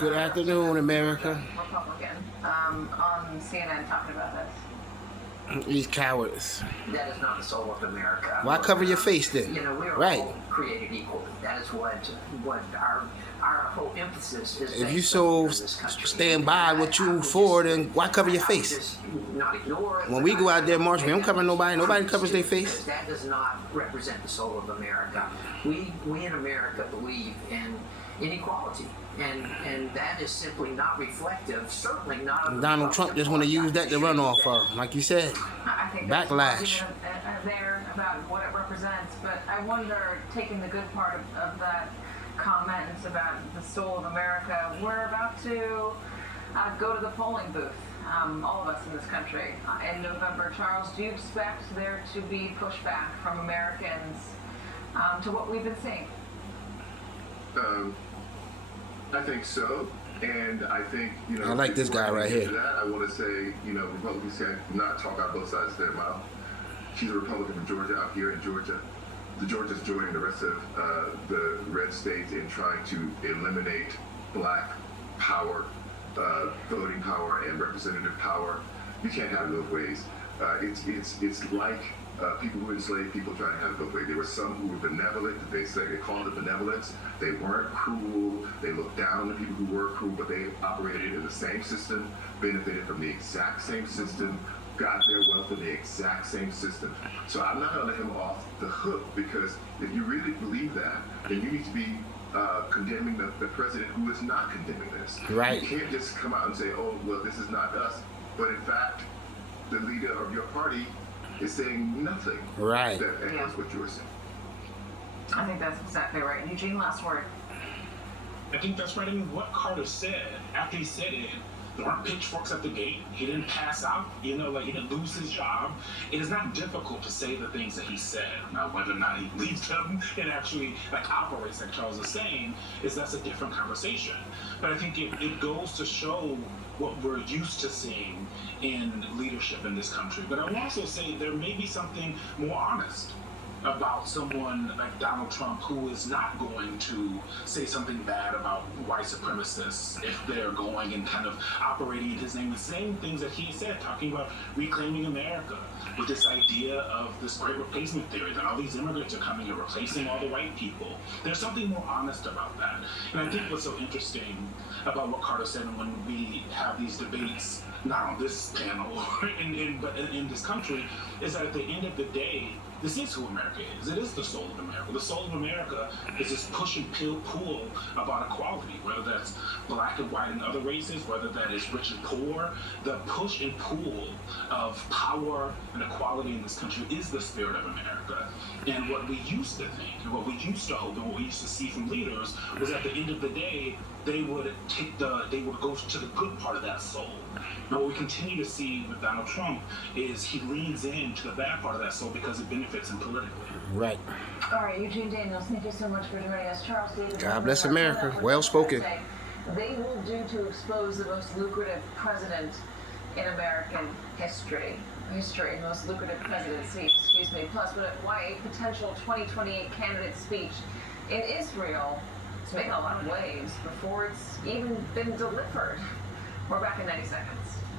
Good afternoon, America. Republican on CNN talking about this. These cowards. That is not the soul of America. Why cover your face then? You know, we are Right. all created equally. That is what our whole emphasis is. If you based so on in this country. stand by what you for, then why cover your face? Just not ignore it. When we go out there marching, we don't cover nobody. Nobody covers their face. Because that does not represent the soul of America. We in America believe in inequality. And that is simply not reflective, certainly not of the Donald Trump just want to use that to run off of, like you said. I think Backlash. there's there about what it represents, but I wonder, taking the good part of that comment about the soul of America, we're about to go to the polling booth, all of us in this country, in November. Charles, do you expect there to be pushback from Americans to what we've been seeing? I think so, and I think, you know, I like this guy right here. That, I want to say, you know, Republicans can not talk out both sides of their mouth. She's a Republican from Georgia, out here in Georgia. The Georgia's joining the rest of the red states in trying to eliminate black power, voting power, and representative power. You can't have it both ways. It's like people who enslaved people trying to have it both ways. There were some who were benevolent. They called it benevolence. They weren't cruel. They looked down on the people who were cruel, but they operated in the same system, benefited from the exact same system, got their wealth in the exact same system. So I'm not going to let him off the hook, because if you really believe that, then you need to be condemning the president who is not condemning this. Right. You can't just come out and say, oh, well, this is not us. But in fact, the leader of your party is saying nothing Right. that echoes what you're saying. I think that's exactly right. Eugene, last word. I think that's right. I mean, what Carter said, after he said it, there weren't pitchforks at the gate. He didn't pass out, you know, like he didn't lose his job. It is not difficult to say the things that he said. Now, whether or not he believes them and actually like operates like Charles is saying, that's a different conversation. But I think it goes to show what we're used to seeing in leadership in this country. But I will also say there may be something more honest about someone like Donald Trump, who is not going to say something bad about white supremacists if they're going and kind of operating in his name, the same things that he said, talking about reclaiming America, with this idea of this great replacement theory, that all these immigrants are coming and replacing all the white people. There's something more honest about that. And I think what's so interesting about what Carter said, and when we have these debates, not on this panel, but in this country, is that at the end of the day, this is who America is. It is the soul of America. The soul of America is this push and pull about equality, whether that's black and white and other races, whether that is rich and poor. The push and pull of power and equality in this country is the spirit of America. And what we used to think, and what we used to hope, and what we used to see from leaders was at the end of the day, they would go to the good part of that soul. And what we continue to see with Donald Trump is he leans into the bad part of that soul because it benefits him politically. Right. All right, Eugene Daniels, thank you so much for joining us. Charles Davis. God bless America. Well spoken. They will do to expose the most lucrative president in American history, most lucrative presidency, excuse me. Plus, why a potential 2028 candidate speech in Israel is making a lot of waves before it's even been delivered. We're back in 90 seconds.